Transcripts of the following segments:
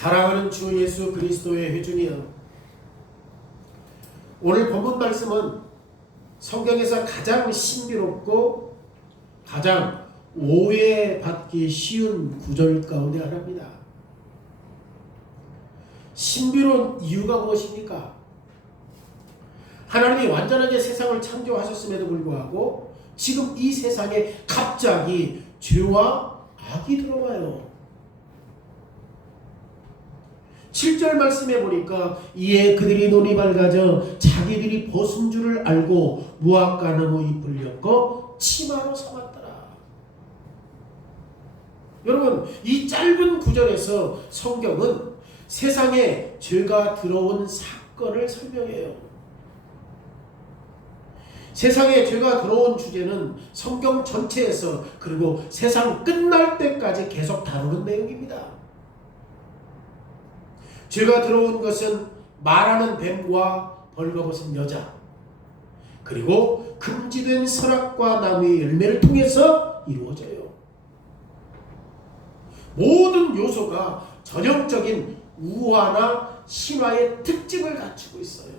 사랑하는 주 예수 그리스도의 회중이여, 오늘 본문 말씀은 성경에서 가장 신비롭고 가장 오해받기 쉬운 구절 가운데 하나입니다. 신비로운 이유가 무엇입니까? 하나님이 완전하게 세상을 창조하셨음에도 불구하고 지금 이 세상에 갑자기 죄와 악이 들어와요. 7절 말씀해 보니까 이에 그들이 눈이 밝아져 자기들이 벗은 줄을 알고 무화과 나무 잎을 엮어 치마로 삼았더라. 여러분, 이 짧은 구절에서 성경은 세상에 죄가 들어온 사건을 설명해요. 세상에 죄가 들어온 주제는 성경 전체에서 그리고 세상 끝날 때까지 계속 다루는 내용입니다. 죄가 들어온 것은 말하는 뱀과 벌거벗은 여자, 그리고 금지된 선악과 나무의 열매를 통해서 이루어져요. 모든 요소가 전형적인 우화나 신화의 특징을 갖추고 있어요.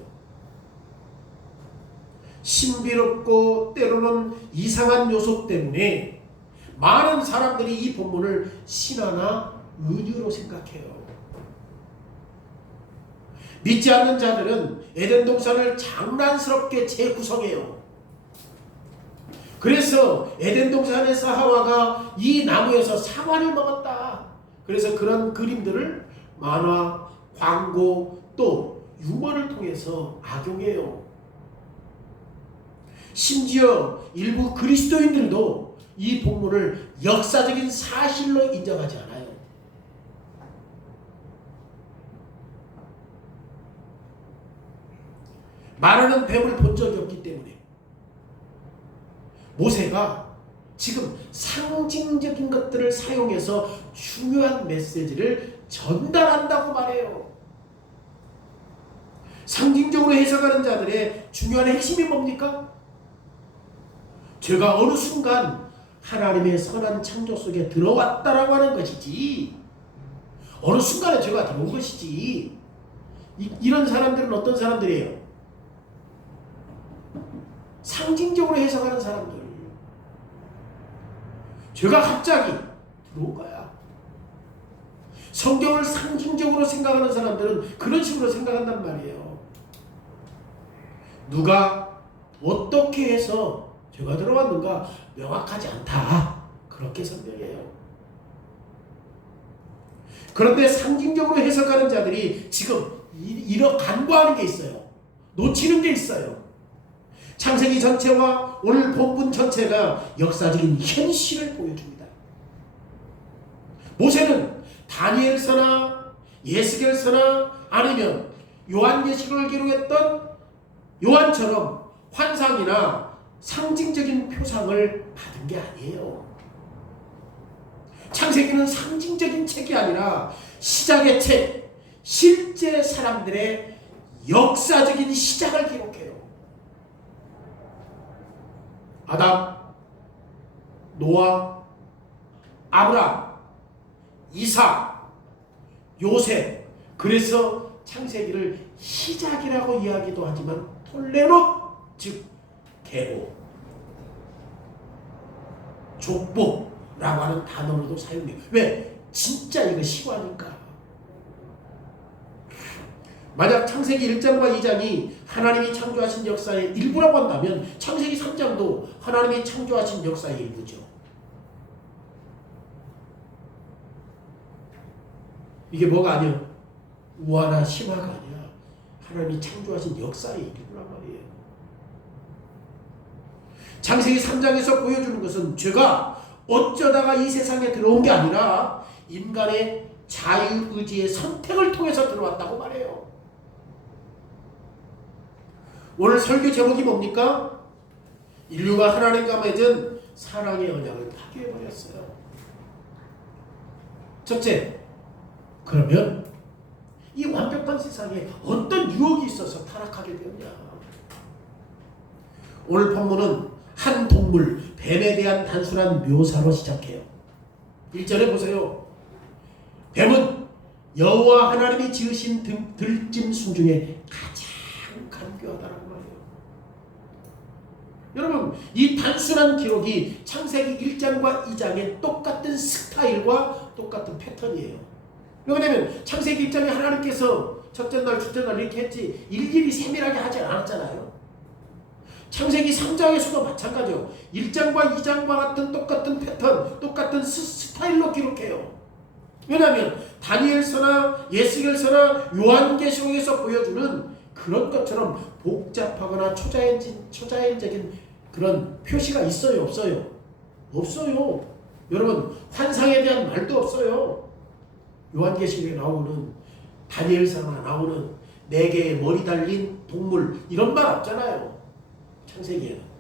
신비롭고 때로는 이상한 요소 때문에 많은 사람들이 이 본문을 신화나 은유로 생각해요. 믿지 않는 자들은 에덴 동산을 장난스럽게 재구성해요. 그래서 에덴 동산에서 하와가 이 나무에서 사과를 먹었다. 그래서 그런 그림들을 만화, 광고, 또 유머를 통해서 악용해요. 심지어 일부 그리스도인들도 이 본문을 역사적인 사실로 인정하지 않아요. 말하는 뱀을 본 적이 없기 때문에 모세가 지금 상징적인 것들을 사용해서 중요한 메시지를 전달한다고 말해요. 상징적으로 해석하는 자들의 중요한 핵심이 뭡니까? 죄가 어느 순간 하나님의 선한 창조 속에 들어왔다라고 하는 것이지, 어느 순간에 죄가 들어온 것이지. 이런 사람들은 어떤 사람들이에요? 상징적으로 해석하는 사람들. 죄가 갑자기 들어온 거야. 성경을 상징적으로 생각하는 사람들은 그런 식으로 생각한단 말이에요. 누가 어떻게 해서 죄가 들어왔는가 명확하지 않다, 그렇게 설명해요. 그런데 상징적으로 해석하는 자들이 지금 간과하는 게 있어요. 놓치는 게 있어요. 창세기 전체와 오늘 본문 전체가 역사적인 현실을 보여줍니다. 모세는 다니엘서나 예스겔서나 아니면 요한계시록을 기록했던 요한처럼 환상이나 상징적인 표상을 받은 게 아니에요. 창세기는 상징적인 책이 아니라 시작의 책, 실제 사람들의 역사적인 시작을 기록해요. 아담, 노아, 아브라함, 이삭, 요셉. 그래서 창세기를 시작이라고 이야기도 하지만 톨레롯, 즉 계보, 족보라고 하는 단어로도 사용해요. 왜? 진짜 이거 실화니까. 만약 창세기 1장과 2장이 하나님이 창조하신 역사의 일부라고 한다면 창세기 3장도 하나님이 창조하신 역사의 일부죠. 이게 뭐가 아니야? 우화나 신화가 아니라 하나님이 창조하신 역사의 일부란 말이에요. 창세기 3장에서 보여주는 것은 죄가 어쩌다가 이 세상에 들어온 게 아니라 인간의 자유의지의 선택을 통해서 들어왔다고 말해요. 오늘 설교 제목이 뭡니까? 인류가 하나님과 맺은 사랑의 언약을 파괴해버렸어요. 첫째, 그러면 이 완벽한 세상에 어떤 유혹이 있어서 타락하게 되었냐? 오늘 본문은 한 동물, 뱀에 대한 단순한 묘사로 시작해요. 1절에 보세요. 뱀은 여호와 하나님이 지으신 들짐승 중에 가장 간교하다라는 말이에요. 여러분, 이 단순한 기록이 창세기 1장과 2장의 똑같은 스타일과 똑같은 패턴이에요. 왜냐하면 창세기 1장에 하나님께서 첫째 날, 둘째 날 이렇게 했지 일일이 세밀하게 하지 않았잖아요. 창세기 3장에서도 마찬가지요. 1장과 2장과 같은 똑같은 패턴, 똑같은 스타일로 기록해요. 왜냐하면 다니엘서나 예스겔서나 요한계시록에서 보여주는 그런 것처럼 복잡하거나 초자연적인 그런 표시가 있어요, 없어요? 없어요. 여러분, 환상에 대한 말도 없어요. 요한계시록에 나오는, 다니엘서나 나오는 4개의 머리 달린 동물 이런 말 없잖아요, 창세기에는.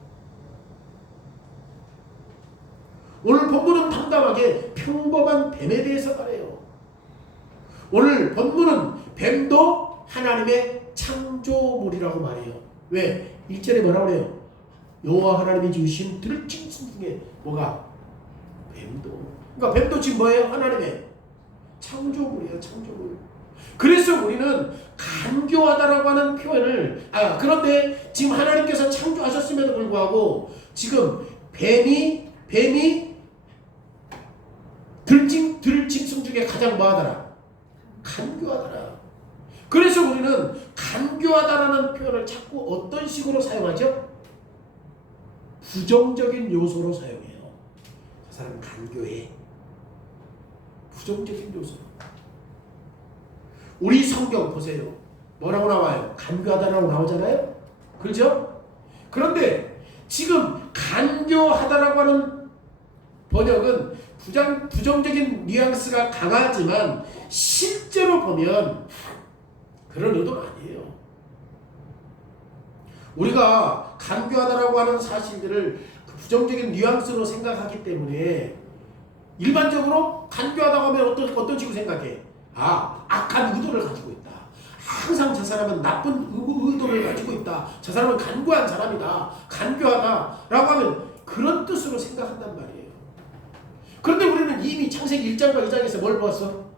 오늘 본문은 담담하게 평범한 뱀에 대해서 말해요. 오늘 본문은 뱀도 하나님의 창조물이라고 말해요. 왜? 1절에 뭐라고 그래요? 여호와 하나님이 지으신 들짐승 중에 뭐가? 뱀도. 그러니까 뱀도 지금 뭐예요? 하나님의 창조물이에요. 창조물. 그래서 우리는 간교하다라고 하는 표현을 그런데 지금 하나님께서 창조하셨음에도 불구하고 지금 뱀이 들짐승 중에 가장 뭐하더라? 간교하더라. 그래서 우리는 간교하다라는 표현을 자꾸 어떤 식으로 사용하죠? 부정적인 요소로 사용해요. 저 사람 간교해. 부정적인 요소. 우리 성경 보세요. 뭐라고 나와요? 간교하다라고 나오잖아요? 그렇죠? 그런데 지금 간교하다라고 하는 번역은 부정적인 뉘앙스가 강하지만 실제로 보면 그런 의도는 아니에요. 우리가 간교하다라고 하는 사실들을 그 부정적인 뉘앙스로 생각하기 때문에 일반적으로 간교하다고 하면 어떤 식으로 생각해? 악한 의도를 가지고 있다. 항상 저 사람은 나쁜 의도를 가지고 있다. 저 사람은 간교한 사람이다. 간교하다라고 하면 그런 뜻으로 생각한단 말이에요. 그런데 우리는 이미 창세기 1장과 2장에서 뭘 보았어?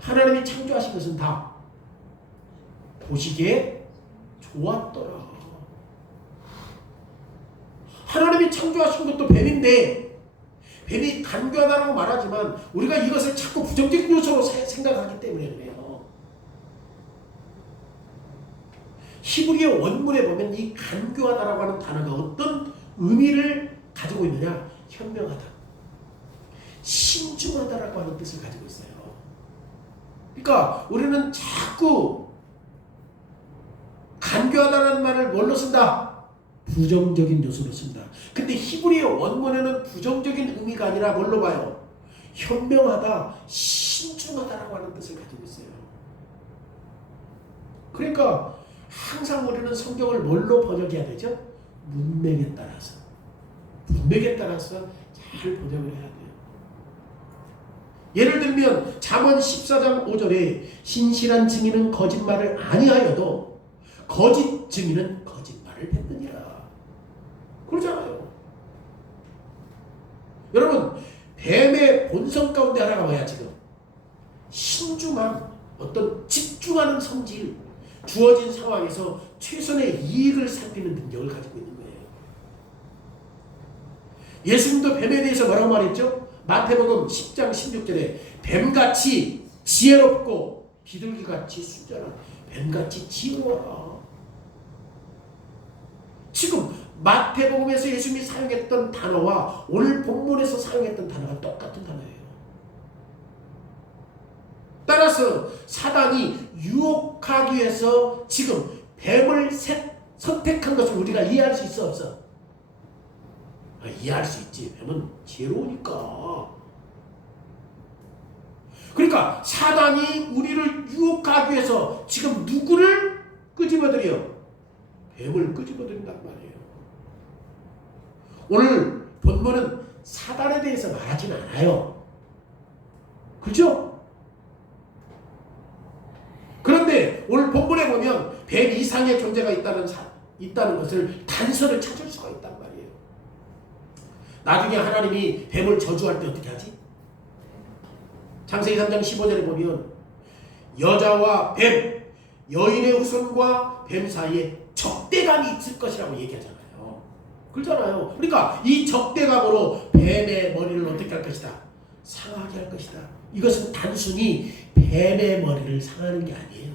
하나님이 창조하신 것은 다 보시기에 좋았더라. 하나님이 창조하신 것도 뱀인데 뱀이 간교하다라고 말하지만 우리가 이것을 자꾸 부정적인 요소로 생각하기 때문에 그래요. 히브리어 원문에 보면 이 간교하다라고 하는 단어가 어떤 의미를 가지고 있느냐? 현명하다, 신중하다라고 하는 뜻을 가지고 있어요. 그러니까 우리는 자꾸 간교하다라는 말을 뭘로 쓴다? 부정적인 요소로 쓴다. 근데 히브리어 원문에는 부정적인 의미가 아니라 뭘로 봐요? 현명하다, 신중하다라고 하는 뜻을 가지고 있어요. 그러니까 항상 우리는 성경을 뭘로 번역해야 되죠? 문맥에 따라서. 문맥에 따라서 잘 번역을 해야 돼요. 예를 들면 잠언 14장 5절에 신실한 증인은 거짓말을 아니하여도 거짓 증인은 거짓말을 뱉느니라. 그러잖아요. 여러분, 뱀의 본성 가운데 하나가 뭐야 지금? 신중함, 어떤 집중하는 성질, 주어진 상황에서 최선의 이익을 살피는 능력을 가지고 있는 거예요. 예수님도 뱀에 대해서 뭐라고 말했죠? 마태복음 10장 16절에 뱀같이 지혜롭고 비둘기같이 순전한 뱀같이 지혜로워라. 지금 마태복음에서 예수님이 사용했던 단어와 오늘 본문에서 사용했던 단어가 똑같은 단어예요. 따라서 사단이 유혹하기 위해서 지금 뱀을 선택한 것을 우리가 이해할 수 있어 없어? 이해할 수 있지. 뱀은 지혜로우니까. 그러니까 사단이 우리를 유혹하기 위해서 지금 누구를 끄집어들여? 뱀을 끄집어들인단 말이에요. 오늘 본문은 사단에 대해서 말하진 않아요. 그렇죠? 그런데 오늘 본문에 보면 뱀 이상의 존재가 있다는 것을 단서를 찾을 수가 있단 말이에요. 나중에 하나님이 뱀을 저주할 때 어떻게 하지? 창세기 3장 15절에 보면 여자와 뱀, 여인의 후손과 뱀 사이에 적대감이 있을 것이라고 얘기하잖아요. 그렇잖아요. 그러니까 이 적대감으로 뱀의 머리를 어떻게 할 것이다? 상하게 할 것이다. 이것은 단순히 뱀의 머리를 상하는 게 아니에요.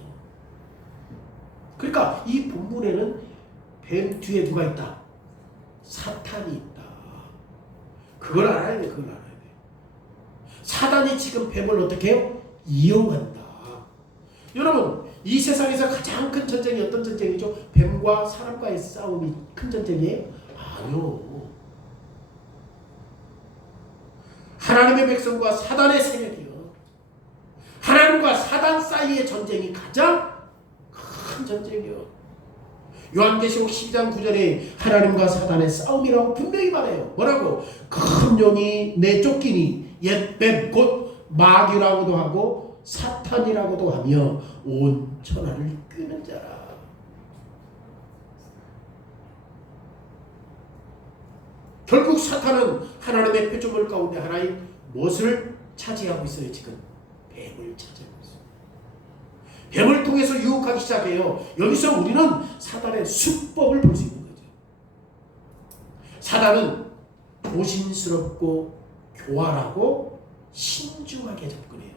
그러니까 이 본문에는 뱀 뒤에 누가 있다? 사탄이 있다. 그걸 알아야 돼. 그걸 알아야 돼. 사단이 지금 뱀을 어떻게 해요? 이용한다. 여러분, 이 세상에서 가장 큰 전쟁이 어떤 전쟁이죠? 뱀과 사람과의 싸움이 큰 전쟁이에요? 아니요. 하나님의 백성과 사단의 세력이요. 하나님과 사단 사이의 전쟁이 가장 큰 전쟁이요. 요한계시록 12장 9절에 하나님과 사단의 싸움이라고 분명히 말해요. 뭐라고? 큰 용이 내쫓기니 옛 뱀 곧 마귀라고도 하고 사탄이라고도 하며 온 천하를 끄는 자라. 결국 사탄은 하나님의 표조물 가운데 하나인 무엇을 차지하고 있어요? 지금 뱀을 차지하고 있어요. 뱀을 통해서 유혹하기 시작해요. 여기서 우리는 사단의 수법을 볼 수 있는 거죠. 사단은 조심스럽고 교활하고 신중하게 접근해요.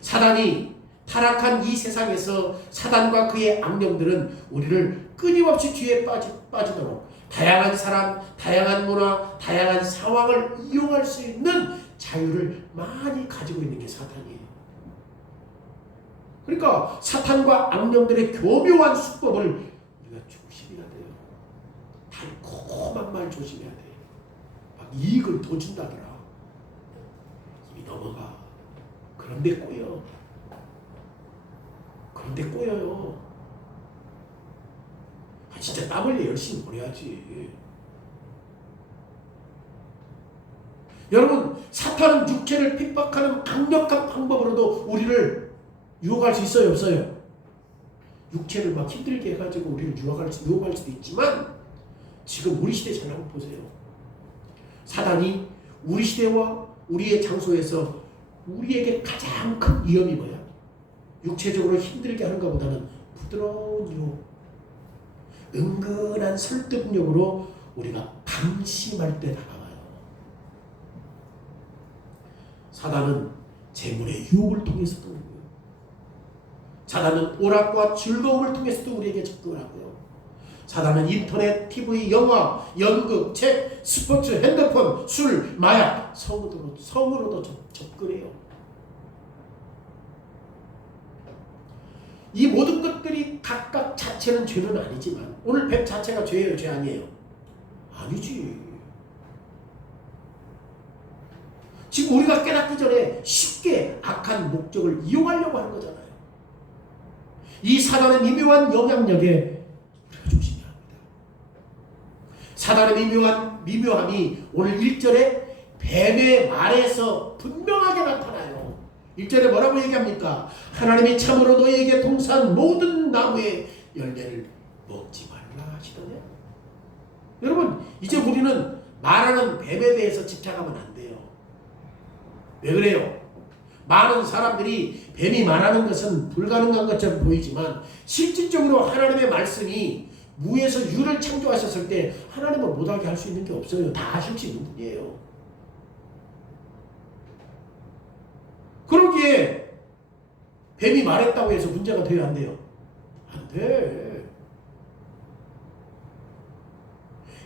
사단이 타락한 이 세상에서 사단과 그의 악령들은 우리를 끊임없이 뒤에 빠지도록 다양한 사람, 다양한 문화, 다양한 상황을 이용할 수 있는 자유를 많이 가지고 있는 게 사탄이에요. 그러니까 사탄과 악령들의 교묘한 수법을 우리가 조심해야 돼요. 달콤한 말 조심해야 돼. 막 이익을 더 준다더라. 입이 넘어가. 그런데 꼬여. 그런데 꼬여요. 진짜 땀 흘려 열심히 버려야지. 여러분, 사탄은 육체를 핍박하는 강력한 방법으로도 우리를 유혹할 수 있어요, 없어요? 육체를 막 힘들게 해가지고 우리를 유혹할 수도 있지만 지금 우리 시대 잘 한번 보세요. 사단이 우리 시대와 우리의 장소에서 우리에게 가장 큰 위험이 뭐야? 육체적으로 힘들게 하는 것보다는 부드러운 유혹, 은근한 설득력으로 우리가 방심할 때 다가와요. 사단은 재물의 유혹을 통해서도, 사단은 오락과 즐거움을 통해서도 우리에게 접근하고요. 사단은 인터넷, TV, 영화, 연극, 책, 스포츠, 핸드폰, 술, 마약, 성으로도 접근해요. 이 모든 것들이 각각 자체는 죄는 아니지만, 오늘 뱀 자체가 죄예요, 죄 아니에요? 아니지. 지금 우리가 깨닫기 전에 쉽게 악한 목적을 이용하려고 하는 거잖아요. 이 사단의 미묘한 영향력에 우리가 조심해야 합니다. 사단의 미묘함이 오늘 1절에 뱀의 말에서 분명하게 나타나요. 1절에 뭐라고 얘기합니까? 하나님이 참으로 너희에게 동산 모든 나무의 열매를 먹지 말라 하시더냐. 여러분, 이제 우리는 말하는 뱀에 대해서 집착하면 안 돼요. 왜 그래요? 많은 사람들이 뱀이 말하는 것은 불가능한 것처럼 보이지만 실질적으로 하나님의 말씀이 무에서 유를 창조하셨을 때 하나님은 못하게 할 수 있는 게 없어요. 다 하실 수 있는 분이에요. 그러기에 뱀이 말했다고 해서 문제가 돼요, 안 돼요? 안 돼.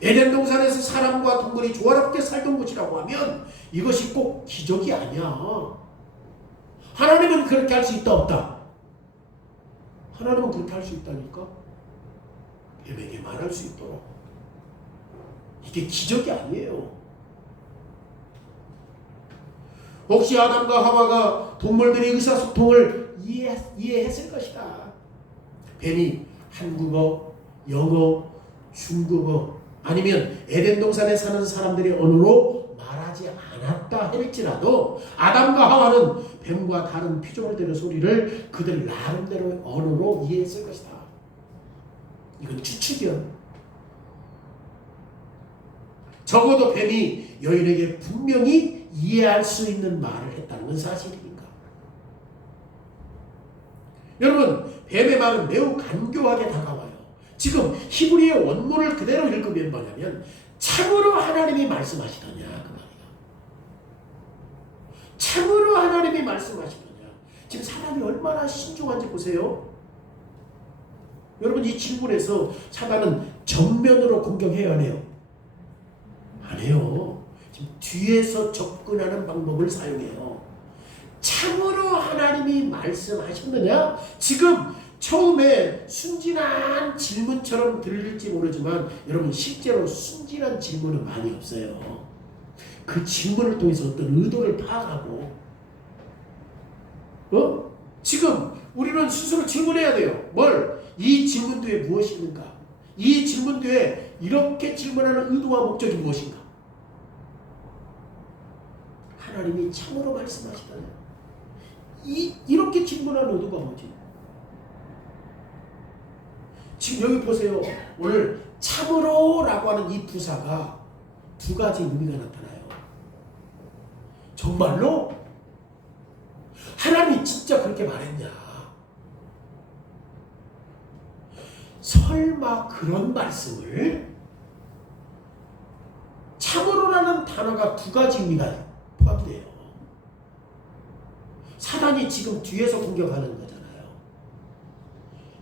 에덴 동산에서 사람과 동물이 조화롭게 살던 곳이라고 하면 이것이 꼭 기적이 아니야. 하나님은 그렇게 할 수 있다, 없다? 하나님은 그렇게 할 수 있다니까? 뱀에게 말할 수 있도록. 이게 기적이 아니에요. 혹시 아담과 하와가 동물들의 의사소통을 이해했을 것이다. 뱀이 한국어, 영어, 중국어 아니면 에덴 동산에 사는 사람들의 언어로 말하지 않았다 할지라도 아담과 하와는 뱀과 다른 피조물들의 소리를 그들 나름대로의 언어로 이해했을 것이다. 이건 추측이야. 적어도 뱀이 여인에게 분명히 이해할 수 있는 말을 했다는 건 사실입니다. 여러분, 뱀의 말은 매우 간교하게 다가와요. 지금 히브리의 원문을 그대로 읽으면 뭐냐면 참으로 하나님이 말씀하시더냐 그 말이에요. 참으로 하나님이 말씀하시더냐. 지금 사단이 얼마나 신중한지 보세요. 여러분, 이 질문에서 사단은 정면으로 공격해야 안 해요? 안 해요. 지금 뒤에서 접근하는 방법을 사용해요. 참으로 하나님이 말씀하셨느냐? 지금 처음에 순진한 질문처럼 들릴지 모르지만 여러분, 실제로 순진한 질문은 많이 없어요. 그 질문을 통해서 어떤 의도를 파악하고 지금 우리는 스스로 질문해야 돼요. 뭘? 이 질문 뒤에 무엇이 있는가? 이 질문 뒤에 이렇게 질문하는 의도와 목적이 무엇인가? 하나님이 참으로 말씀하시다냐? 이렇게 질문하는 의도가 뭐지? 지금 여기 보세요. 오늘 참으로라고 하는 이 부사가 두 가지 의미가 나타나요. 정말로? 하나님이 진짜 그렇게 말했냐? 설마 그런 말씀을? 참으로라는 단어가 두 가지 의미가 포함돼요. 사단이 지금 뒤에서 공격하는 거잖아요.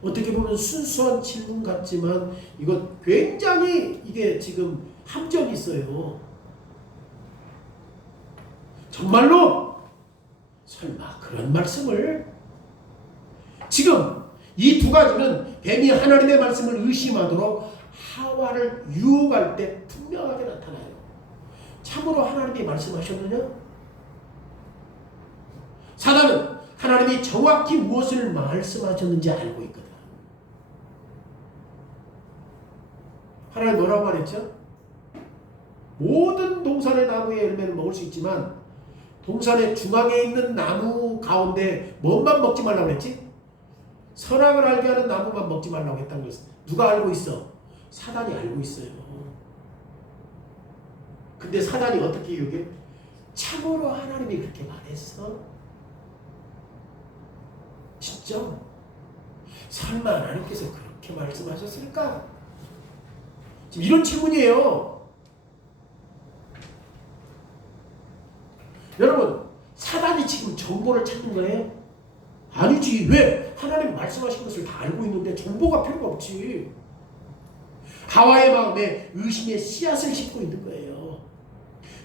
어떻게 보면 순수한 질문 같지만 이거 굉장히 이게 지금 함정이 있어요. 정말로? 설마 그런 말씀을? 지금 이 두 가지는 뱀이 하나님의 말씀을 의심하도록 하와를 유혹할 때 분명하게 나타나요. 참으로 하나님이 말씀하셨느냐? 사단은 하나님이 정확히 무엇을 말씀하셨는지 알고 있거든. 하나님 뭐라고 말했죠? 모든 동산의 나무의 열매를 먹을 수 있지만 동산의 중앙에 있는 나무 가운데 뭔만 먹지 말라고 했지? 선악을 알게 하는 나무만 먹지 말라고 했다는 것은 누가 알고 있어? 사단이 알고 있어요. 근데 사단이 어떻게 유혹해? 참으로 하나님이 그렇게 말했어? 진짜? 설마 하나님께서 그렇게 말씀하셨을까? 지금 이런 질문이에요. 여러분, 사단이 지금 정보를 찾는 거예요? 아니지. 왜? 하나님 말씀하신 것을 다 알고 있는데 정보가 필요가 없지. 하와의 마음에 의심의 씨앗을 심고 있는 거예요.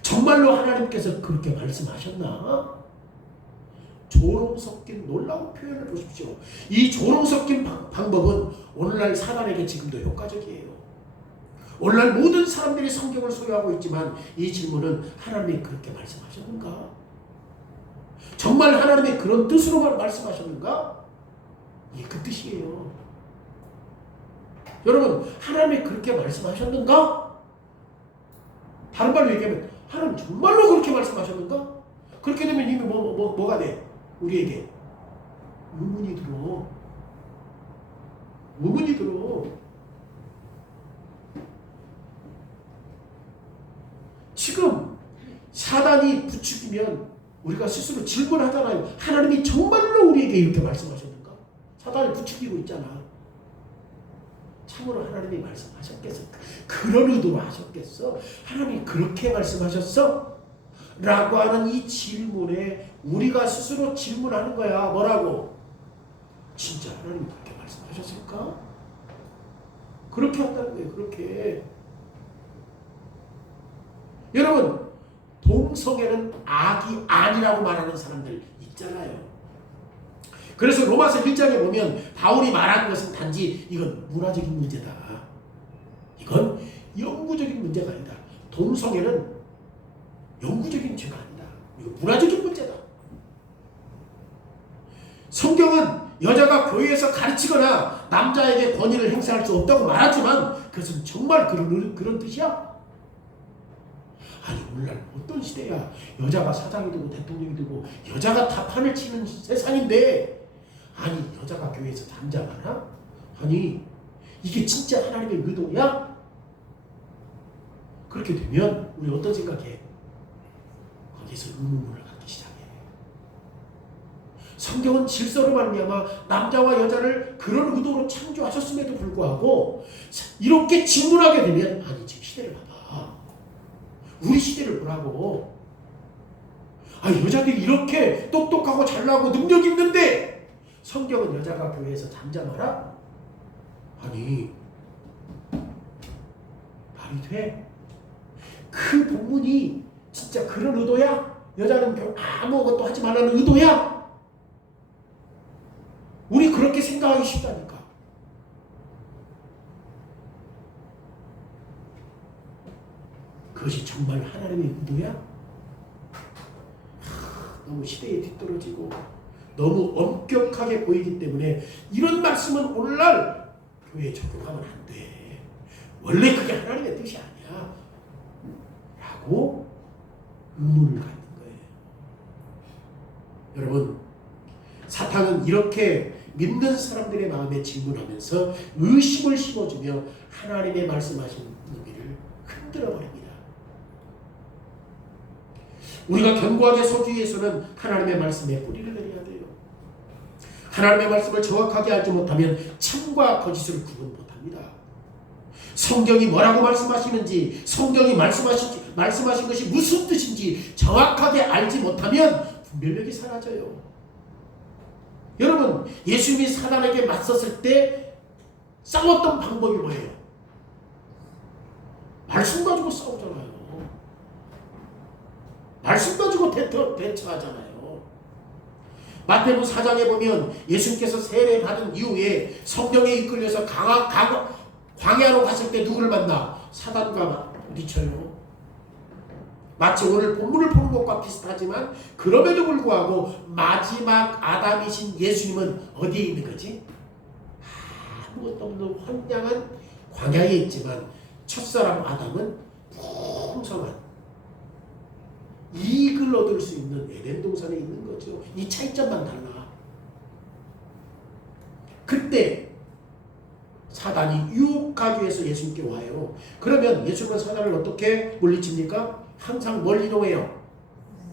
정말로 하나님께서 그렇게 말씀하셨나? 조롱 섞인 놀라운 표현을 보십시오. 이 조롱 섞인 방법은 오늘날 사단에게 지금도 효과적이에요. 오늘날 모든 사람들이 성경을 소유하고 있지만 이 질문은 하나님이 그렇게 말씀하셨는가? 정말 하나님이 그런 뜻으로 말씀하셨는가? 이게 그 뜻이에요. 여러분, 하나님이 그렇게 말씀하셨는가? 다른 말로 얘기하면 하나님 정말로 그렇게 말씀하셨는가? 그렇게 되면 이미 뭐가 돼? 우리에게 의문이 들어. 의문이 들어. 지금 사단이 부추기면 우리가 스스로 질문하잖아요. 하나님이 정말로 우리에게 이렇게 말씀하셨는가? 사단이 부추기고 있잖아. 참으로 하나님이 말씀하셨겠어? 그런 의도로 하셨겠어? 하나님이 그렇게 말씀하셨어? 라고 하는 이 질문에 우리가 스스로 질문하는 거야. 뭐라고? 진짜 하나님이 그렇게 말씀하셨을까? 그렇게 한다는 거예요. 그렇게. 여러분, 동성애는 악이 아니라고 말하는 사람들 있잖아요. 그래서 로마서 1장에 보면 바울이 말하는 것은 단지 이건 문화적인 문제다. 이건 영구적인 문제가 아니다. 동성애는 영구적인 죄가 아니다. 이거 문화적인 문제다. 성경은 여자가 교회에서 가르치거나 남자에게 권위를 행사할 수 없다고 말하지만 그것은 정말 그런 뜻이야? 아니, 오늘날 어떤 시대야. 여자가 사장이 되고 대통령이 되고 여자가 다 판을 치는 세상인데, 아니 여자가 교회에서 잠잠하나? 아니 이게 진짜 하나님의 의도야? 그렇게 되면 우리 어떤 생각해? 거기서 의문을 갖기 시작해. 성경은 질서로 말미암아 남자와 여자를 그런 의도로 창조하셨음에도 불구하고 이렇게 질문하게 되면 아니 지금 시대를 봐봐. 우리 시대를 보라고. 아 여자들이 이렇게 똑똑하고 잘나고 능력 있는데 성경은 여자가 교회에서 잠잠하라? 아니 말이 돼? 그 본문이 진짜 그런 의도야? 여자는 아무것도 하지 말라는 의도야? 우리 그렇게 생각하기 쉽다니까. 그것이 정말 하나님의 의도야? 너무 시대에 뒤떨어지고 너무 엄격하게 보이기 때문에 이런 말씀은 오늘날 교회에 적용하면 안 돼. 원래 그게 하나님의 뜻이 아니야. 라고 의문을 갖는 거예요. 여러분, 사탄은 이렇게 믿는 사람들의 마음에 질문하면서 의심을 심어주며 하나님의 말씀하신 의미를 흔들어버립니다. 우리가 견고하게 서기 위해서는 하나님의 말씀에 뿌리를 내려야 돼요. 하나님의 말씀을 정확하게 알지 못하면 참과 거짓을 구분 못합니다. 성경이 뭐라고 말씀하시는지, 성경이 말씀하신 것이 무슨 뜻인지 정확하게 알지 못하면 분별력이 사라져요. 여러분, 예수님이 사단에게 맞섰을 때 싸웠던 방법이 뭐예요? 말씀 가지고 싸우잖아요. 말씀 가지고 대처하잖아요. 마태복음 4장에 보면 예수님께서 세례 받은 이후에 성령에 이끌려서 광야로 갔을 때 누구를 만나? 사단과 부딪혀요. 마치 오늘 본문을 보는 것과 비슷하지만 그럼에도 불구하고 마지막 아담이신 예수님은 어디에 있는 거지? 아무것도 없는 황량한 광야에 있지만 첫사람 아담은 풍성한 이익을 얻을 수 있는 에덴 동산에 있는 거죠. 이 차이점만 달라. 그때 사단이 유혹하기 위해서 예수님께 와요. 그러면 예수님은 사단을 어떻게 물리칩니까? 항상 뭘 이용해요?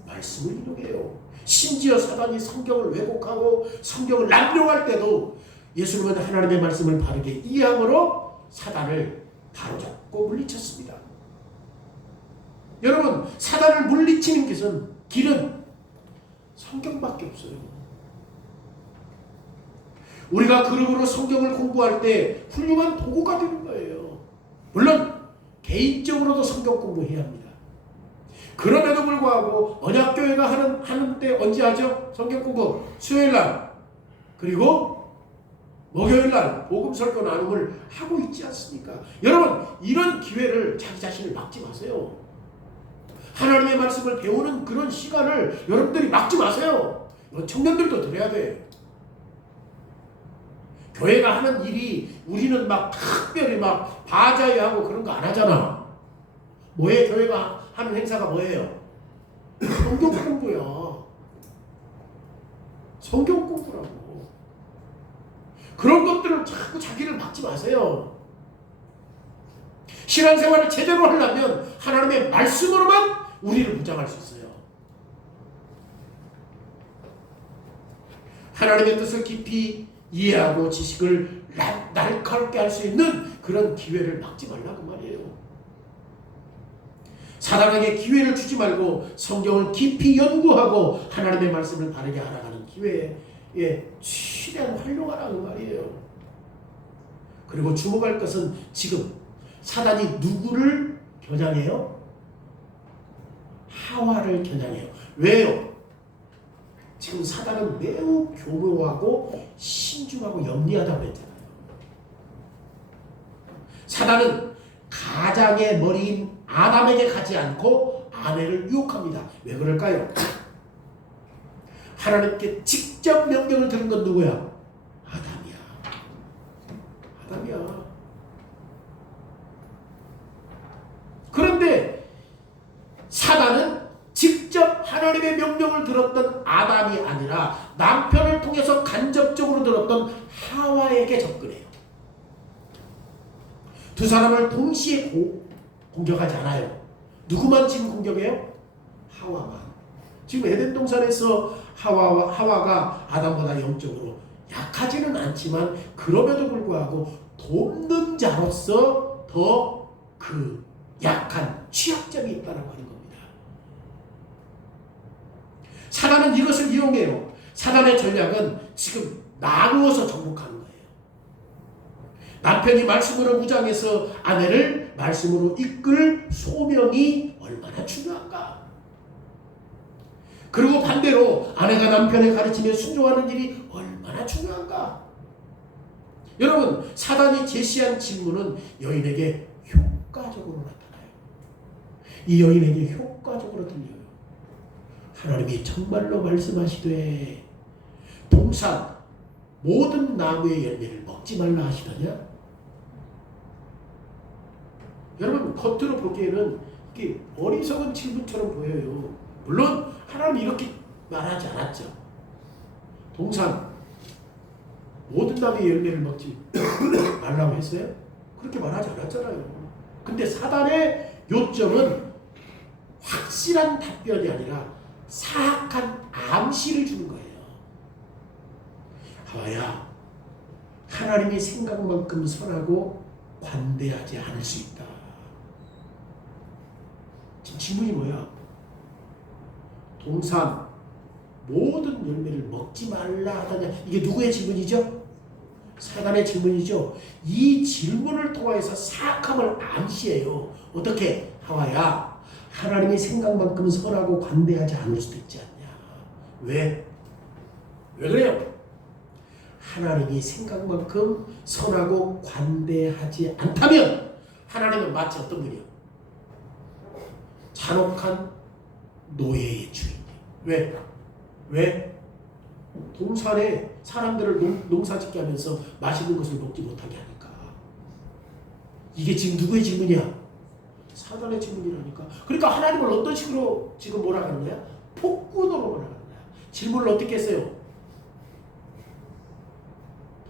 말씀을 이용해요. 심지어 사단이 성경을 왜곡하고 성경을 남용할 때도 예수님은 하나님의 말씀을 바르게 이해함으로 사단을 바로잡고 물리쳤습니다. 여러분, 사단을 물리치는 길은 성경밖에 없어요. 우리가 그룹으로 성경을 공부할 때 훌륭한 도구가 되는 거예요. 물론 개인적으로도 성경 공부해야 합니다. 그럼에도 불구하고 언약교회가 하는 때 언제 하죠? 성경 공부 수요일날 그리고 목요일날 복음 설교 나눔을 하고 있지 않습니까? 여러분, 이런 기회를 자기 자신을 막지 마세요. 하나님의 말씀을 배우는 그런 시간을 여러분들이 막지 마세요. 청년들도 들어야 돼. 교회가 하는 일이 우리는 막 특별히 막 바자회하고 그런 거 안 하잖아. 뭐에 교회가 하는 행사가 뭐예요? 성경 공부야. 성경 공부라고. 그런 것들을 자꾸 자기를 막지 마세요. 신앙생활을 제대로 하려면 하나님의 말씀으로만 우리를 무장할 수 있어요. 하나님의 뜻을 깊이 이해하고 지식을 날카롭게 할 수 있는 그런 기회를 막지 말라고 말이에요. 사단에게 기회를 주지 말고 성경을 깊이 연구하고 하나님의 말씀을 바르게 알아가는 기회에 최대한 활용하라는 말이에요. 그리고 주목할 것은 지금 사단이 누구를 겨냥해요? 하와를 겨냥해요. 왜요? 지금 사단은 매우 교묘하고 신중하고 영리하다고 했잖아요. 사단은 가장의 머리인 아담에게 가지 않고 아내를 유혹합니다. 왜 그럴까요? 하나님께 직접 명령을 들은 건 누구야? 아담이야. 그런데 사단은 직접 하나님의 명령을 들었던 아담이 아니라 남편을 통해서 간접적으로 들었던 하와에게 접근해요. 두 사람을 동시에 공격하지 않아요. 누구만 지금 공격해요? 하와만. 지금 에덴 동산에서 하와가 아담보다 영적으로 약하지는 않지만 그럼에도 불구하고 돕는 자로서 더 그 약한 취약점이 있다라고 하는 겁니다. 사단은 이것을 이용해요. 사단의 전략은 지금 나누어서 정복하는 거예요. 남편이 말씀으로 무장해서 아내를 말씀으로 이끌 소명이 얼마나 중요한가. 그리고 반대로 아내가 남편의 가르침에 순종하는 일이 얼마나 중요한가. 여러분, 사단이 제시한 질문은 여인에게 효과적으로 나타나요. 이 여인에게 효과적으로 들려요. 하나님이 정말로 말씀하시되 동산 모든 나무의 열매를 먹지 말라 하시더냐? 여러분, 겉으로 보기에는 이게 어리석은 질문처럼 보여요. 물론 하나님이 이렇게 말하지 않았죠. 동산 모든 나무의 열매를 먹지 말라고 했어요? 그렇게 말하지 않았잖아요. 근데 사단의 요점은 확실한 답변이 아니라 사악한 암시를 주는 거예요. 하와야, 하나님의 생각만큼 선하고 관대하지 않을 수 있다. 지금 질문이 뭐야? 동산 모든 열매를 먹지 말라 하더냐. 이게 누구의 질문이죠? 사단의 질문이죠. 이 질문을 통해서 사악함을 암시해요. 어떻게? 하와야, 하나님의 생각만큼 선하고 관대하지 않을 수도 있지 않냐. 왜? 왜 그래요? 하나님이 생각만큼 선하고 관대하지 않다면 하나님은 마치 어떤 분이요? 잔혹한 노예의 주인이에요. 왜? 왜? 동산에 사람들을 농사짓게 하면서 맛있는 것을 먹지 못하게 하니까. 이게 지금 누구의 질문이야? 사단의 질문이라니까. 그러니까 하나님을 어떤 식으로 지금 뭐라 하는 거야? 폭군으로 뭐라 하는 거야? 질문을 어떻게 했어요?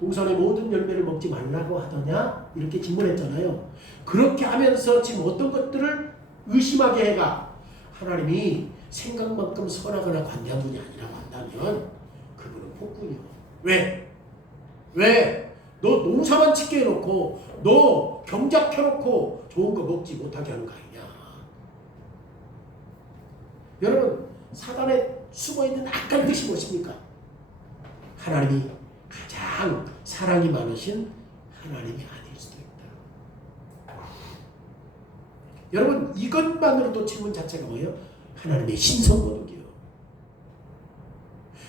동산의 모든 열매를 먹지 말라고 하더냐? 이렇게 질문했잖아요. 그렇게 하면서 지금 어떤 것들을 의심하게 해가? 하나님이 생각만큼 선하거나 관대한 분이 아니라고 한다면 그분은 폭군이요. 왜? 왜? 너 농사만 짓게 해놓고 너 경작 펴놓고 좋은 거 먹지 못하게 하는 거 아니냐. 여러분, 사단에 숨어있는 악한 뜻이 무엇입니까? 하나님이 가장 사랑이 많으신 하나님이 아닐 수도 있다. 여러분, 이것만으로도 질문 자체가 뭐예요? 하나님의 신성모독이요.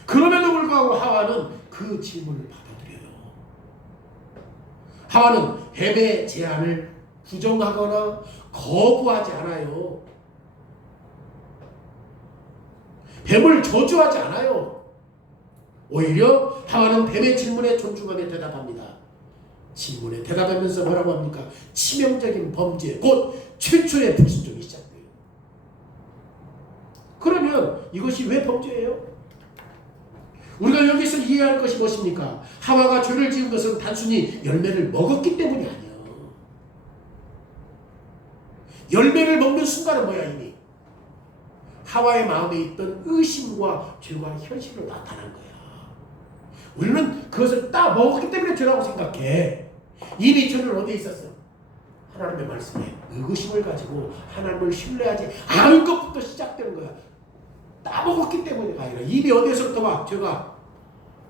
그럼에도 불구하고 하와는 그 질문을 받아들여요. 하와는 뱀의 제안을 부정하거나 거부하지 않아요. 뱀을 저주하지 않아요. 오히려 하와는 뱀의 질문에 존중하며 대답합니다. 질문에 대답하면서 뭐라고 합니까? 치명적인 범죄, 곧 최초의 불순종이 시작돼요. 그러면 이것이 왜 범죄예요? 우리가 여기서 이해할 것이 무엇입니까? 하와가 죄를 지은 것은 단순히 열매를 먹었기 때문이 아니에요. 열매를 먹는 순간은 뭐야? 이미 하와의 마음에 있던 의심과 죄가 현실로 나타난 거야. 우리는 그것을 딱 먹었기 때문에 죄라고 생각해. 이미 죄는 어디에 있었어? 하나님의 말씀에 의구심을 가지고 하나님을 신뢰하지 않은 것부터 시작되는 거야. 따먹었기 때문에가 아니라 이미 어디에서부터 막 죄가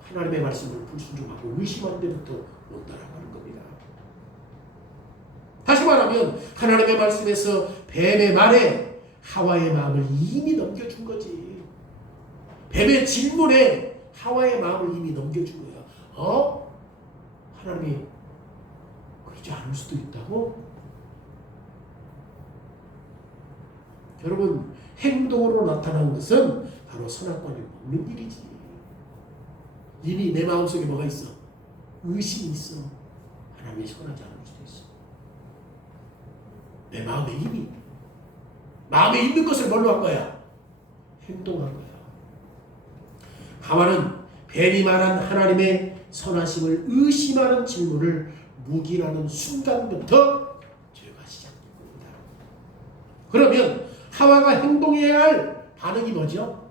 하나님의 말씀을 불순종하고 의심하는 데부터 온다라고 하는 겁니다. 다시 말하면 하나님의 말씀에서 뱀의 말에 하와의 마음을 이미 넘겨준 거지. 뱀의 질문에 하와의 마음을 이미 넘겨준 거야. 하나님이 그러지 않을 수도 있다고? 여러분, 행동으로 나타난 것은 바로 선악과를 먹는 일이지. 이미 내 마음속에 뭐가 있어? 의심이 있어. 하나님이 선하지 않을 수도 있어. 내 마음에 이미 마음에 있는 것을 뭘로 한 거야? 행동한 거야. 하와는 뱀이 말한 하나님의 선하심을 의심하는 질문을 묵인하는 순간부터 죄가 시작된 겁니다. 그러면 하와가 행동해야 할 반응이 뭐죠?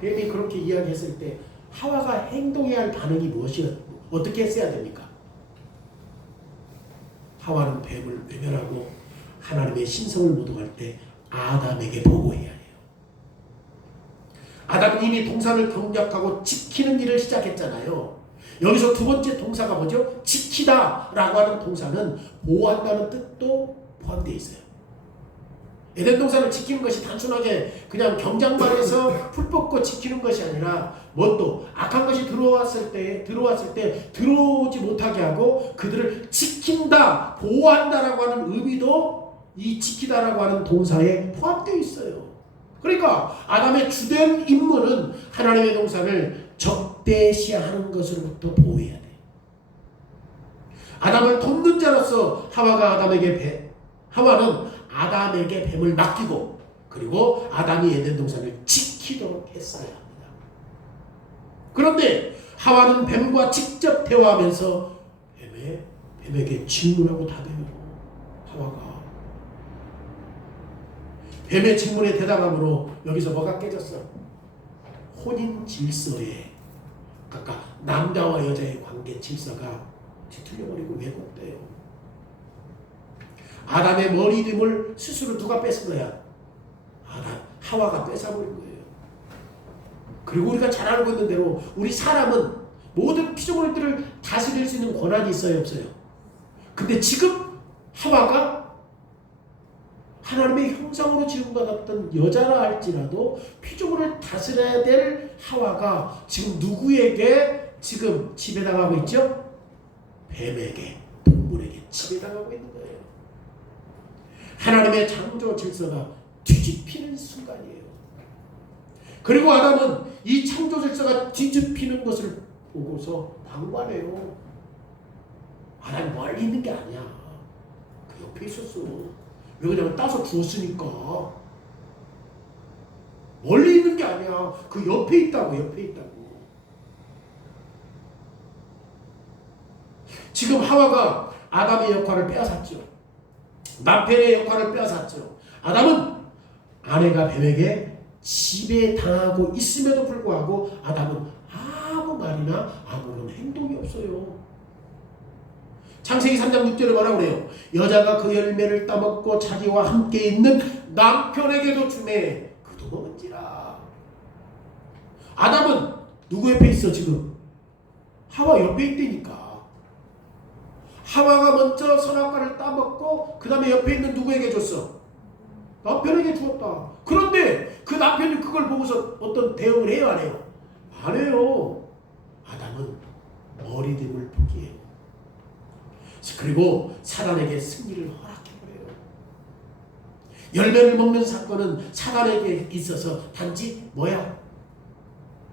뱀이 그렇게 이야기했을 때 하와가 행동해야 할 반응이 무엇이었, 어떻게 했어야 됩니까? 하와는 뱀을 외면하고 하나님의 신성을 모독할 때 아담에게 보고해야 해요. 아담은 이미 동산을 경작하고 지키는 일을 시작했잖아요. 여기서 두 번째 동사가 뭐죠? 지키다 라고 하는 동사는 보호한다는 뜻도 포함되어 있어요. 에덴 동산을 지키는 것이 단순하게 그냥 경작만해서 풀 뽑고 지키는 것이 아니라 뭣도 악한 것이 들어왔을 때 들어오지 못하게 하고 그들을 지킨다, 보호한다라고 하는 의미도 이 지키다라고 하는 동사에 포함되어 있어요. 그러니까 아담의 주된 임무는 하나님의 동산을 적대시하는 것으로부터 보호해야 돼. 아담을 돕는 자로서 하와는 아담에게 뱀을 맡기고 그리고 아담이 에덴 동산을 지키도록 했어야 합니다. 그런데 하와는 뱀과 직접 대화하면서 뱀에게 질문하고 답해요. 하와가 뱀의 질문에 대답함으로 여기서 뭐가 깨졌어? 혼인 질서에 아까 남자와 여자의 관계 질서가 뒤틀려버리고 왜곡돼요. 아담의 머리됨을 스스로 누가 뺏은 거야? 하와가 뺏어버린 거예요. 그리고 우리가 잘 알고 있는 대로 우리 사람은 모든 피조물들을 다스릴 수 있는 권한이 있어요, 없어요? 근데 지금 하와가 하나님의 형상으로 지음받았던 여자라 할지라도 피조물을 다스려야 될 하와가 지금 누구에게 지금 지배당하고 있죠? 뱀에게, 동물에게 지배당하고 있는 거예요. 하나님의 창조 질서가 뒤집히는 순간이에요. 그리고 아담은 이 창조 질서가 뒤집히는 것을 보고서 방관해요. 아담이 멀리 있는 게 아니야. 그 옆에 있었어. 왜 그냥 따서 주었으니까. 멀리 있는 게 아니야. 그 옆에 있다고, 옆에 있다고. 지금 하와가 아담의 역할을 빼앗았죠. 남편의 역할을 빼앗았죠. 아담은 아내가 뱀에게 지배당하고 있음에도 불구하고 아담은 아무 말이나 아무런 행동이 없어요. 창세기 3장 6절에 뭐라고 그래요? 여자가 그 열매를 따먹고 자기와 함께 있는 남편에게도 주매 그도 먹은지라. 아담은 누구 옆에 있어 지금? 하와 옆에 있다니까. 하와가 먼저 선악과를 따먹고 그 다음에 옆에 있는 누구에게 줬어? 남편에게 주었다. 그런데 그 남편이 그걸 보고서 어떤 대응을 해요, 안 해요? 안 해요. 아담은 머리됨을 포기해요. 그리고 사단에게 승리를 허락해버려요. 열매를 먹는 사건은 사단에게 있어서 단지 뭐야?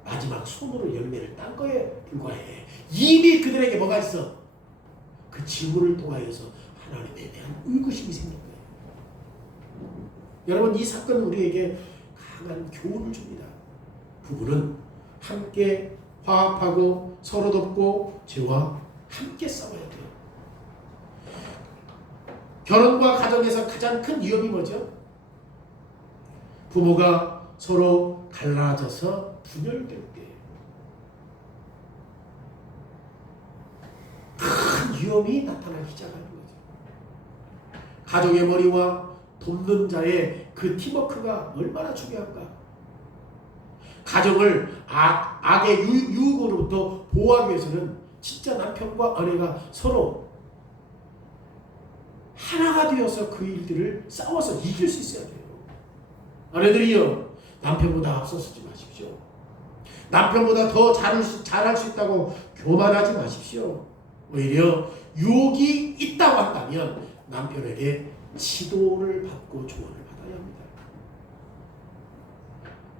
마지막 손으로 열매를 딴 거에 불과해. 이미 그들에게 뭐가 있어? 그 질문을 통하여서 하나님에 대한 의구심이 생긴 거예요. 여러분, 이 사건은 우리에게 강한 교훈을 줍니다. 부부는 함께 화합하고 서로 돕고 죄와 함께 싸워야 돼요. 결혼과 가정에서 가장 큰 위험이 뭐죠? 부모가 서로 갈라져서 분열될 때 큰 위험이 나타나기 시작하는 거죠. 가족의 머리와 돕는 자의 그 팀워크가 얼마나 중요한가. 가정을 악의 유혹으로부터 보호하기 위해서는 진짜 남편과 아내가 서로 하나가 되어서 그 일들을 싸워서 이길 수 있어야 돼요. 아내들이요, 남편보다 앞서서지 마십시오. 남편보다 더 잘할 수 있다고 교만하지 마십시오. 오히려 유혹이 있다고 한다면 남편에게 지도를 받고 조언을 받아야 합니다.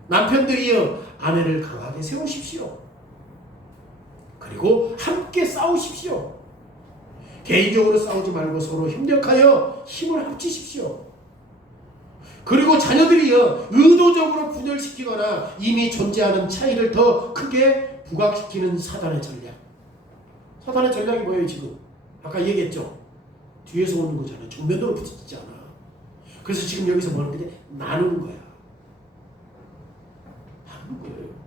남편들이요, 아내를 강하게 세우십시오. 그리고 함께 싸우십시오. 개인적으로 싸우지 말고 서로 협력하여 힘을 합치십시오. 그리고 자녀들이요, 의도적으로 분열시키거나 이미 존재하는 차이를 더 크게 부각시키는 사단의 전략. 사단의 전략이 뭐예요 지금? 아까 얘기했죠. 뒤에서 오는 거잖아. 정면으로 붙이지 않아. 그래서 지금 여기서 뭐 하는 거지? 나누는 거야. 나누는 거예요.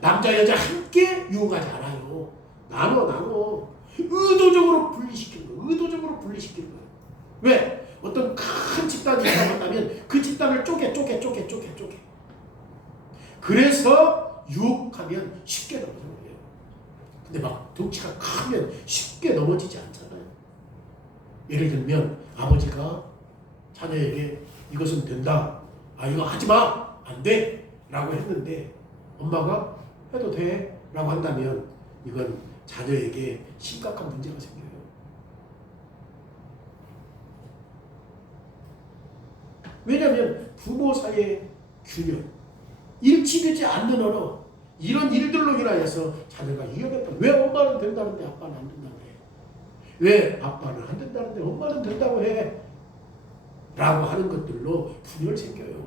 남자 여자 함께 유혹하지 않아요. 나눠 의도적으로 분리시키는 거예요. 의도적으로 분리시키는 거예요. 왜? 어떤 큰 집단이 있다고 한다면 그 집단을 쪼개. 그래서 유혹하면 쉽게 넘어져요. 근데 막 덩치가 크면 쉽게 넘어지지 않잖아요. 예를 들면 아버지가 자녀에게 이것은 된다. 이거 하지마. 안 돼. 라고 했는데 엄마가 해도 돼. 라고 한다면 이건 자녀에게 심각한 문제가 생겨요. 왜냐하면 부모 사이의 균형, 일치되지 않는 언어, 이런 일들로 인하여서 자녀가 위험했다. 왜 엄마는 된다는데 아빠는 안 된다고 해? 왜 아빠는 안 된다는데 엄마는 된다고 해? 라고 하는 것들로 분열 생겨요.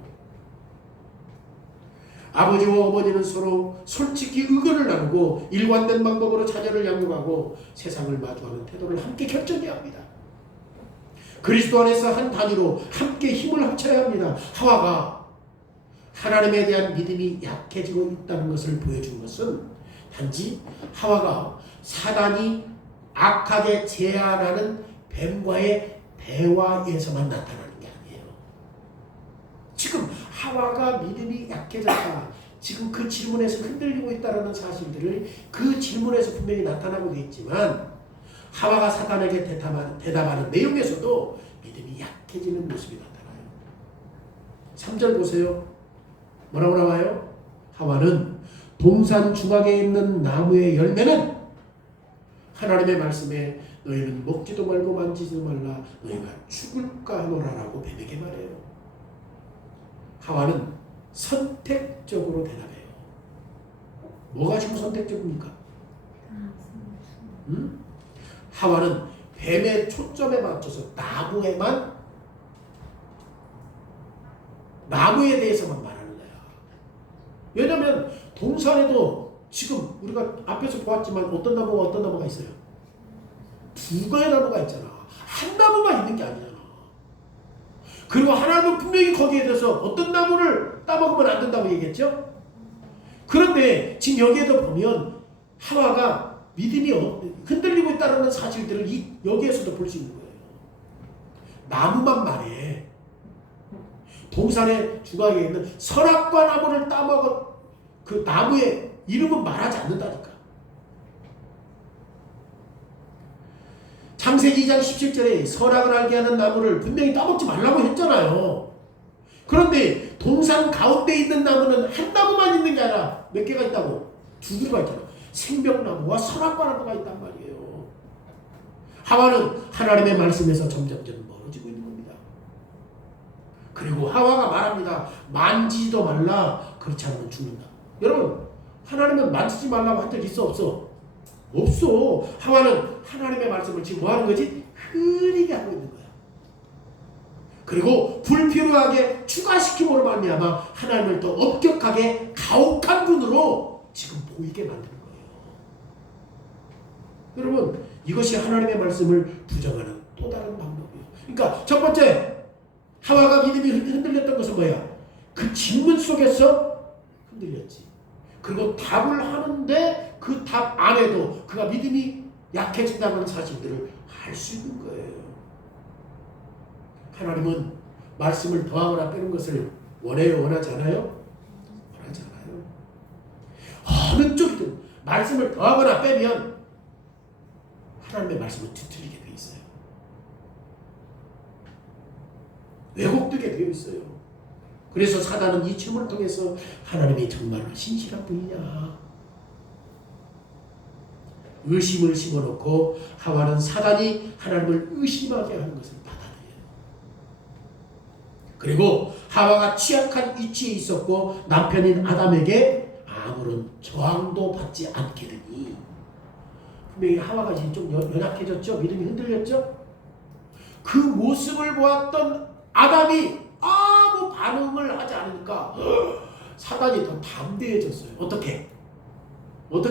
아버지와 어머니는 서로 솔직히 의견을 나누고 일관된 방법으로 자녀를 양육하고 세상을 마주하는 태도를 함께 결정해야 합니다. 그리스도 안에서 한 단위로 함께 힘을 합쳐야 합니다. 하와가 하나님에 대한 믿음이 약해지고 있다는 것을 보여준 것은 단지 하와가 사단이 악하게 제안하는 뱀과의 대화에서만 나타나는 게 아니에요. 지금 하와가 믿음이 약해졌다. 지금 그 질문에서 흔들리고 있다는 사실들을 그 질문에서 분명히 나타나고 있지만 하와가 사단에게 대답하는 내용에서도 믿음이 약해지는 모습이 나타나요. 3절 보세요. 뭐라고 나와요? 하와는 동산 중앙에 있는 나무의 열매는 하나님의 말씀에 너희는 먹지도 말고 만지지도 말라 너희가 죽을까 하노라라고 뱀에게 말해요. 하와는 선택적으로 대답해요. 뭐가 지금 선택적입니까? 하와는 뱀의 초점에 맞춰서 나무에 대해서만 말하는 거야. 왜냐하면 동산에도 지금 우리가 앞에서 보았지만 어떤 나무가 있어요? 두 가지 나무가 있잖아. 한 나무만 있는 게 아니잖아. 그리고 하나님은 분명히 거기에 대해서 어떤 나무를 따먹으면 안 된다고 얘기했죠? 그런데 지금 여기에도 보면 하와가 믿음이 흔들리고 있다는 사실들을 여기에서도 볼 수 있는 거예요. 나무만 말해. 동산의 중앙에 있는 선악과 나무를 따먹은 그 나무의 이름은 말하지 않는다니까. 창세기 2장 17절에 선악을 알게 하는 나무를 분명히 따먹지 말라고 했잖아요. 그런데 동산 가운데 있는 나무는 한 나무만 있는 게 아니라 몇 개가 있다고? 두 개가 있잖아. 생명나무와 선악과 나무가 있단 말이에요. 하와는 하나님의 말씀에서 점점점 멀어지고 있는 겁니다. 그리고 하와가 말합니다. 만지지도 말라. 그렇지 않으면 죽는다. 여러분, 하나님은 만지지 말라고 한 적 있어 없어? 없어. 하와는 하나님의 말씀을 지금 뭐 하는 거지? 흐리게 하고 있는 거야. 그리고 불필요하게 추가시킴으로 말미암아 하나님을 더 엄격하게 가혹한 분으로 지금 보이게 만드는 거예요. 여러분, 이것이 하나님의 말씀을 부정하는 또 다른 방법이에요. 그러니까 첫 번째, 하와가 믿음이 흔들렸던 것은 뭐야? 그 질문 속에서 흔들렸지. 그리고 답을 하는데 그 답 안에도 그가 믿음이 약해진다는 사실들을 알 수 있는 거예요. 하나님은 말씀을 더하거나 빼는 것을 원해요? 원하지 않아요? 원하지 않아요. 어느 쪽이든 말씀을 더하거나 빼면 하나님의 말씀은 뒤틀리게 되어 있어요. 왜곡되게 되어 있어요. 그래서 사단은 이 질문을 통해서 하나님이 정말로 신실한 분이냐, 의심을 심어놓고 하와는 사단이 하나님을 의심하게 하는 것을 받아들여요. 그리고 하와가 취약한 위치에 있었고 남편인 아담에게 아무런 저항도 받지 않게 되니 분명히 하와가 지금 좀 연약해졌죠? 믿음이 흔들렸죠? 그 모습을 보았던 아담이 아무 반응을 하지 않으니까 사단이 더 담대해졌어요. 어떻게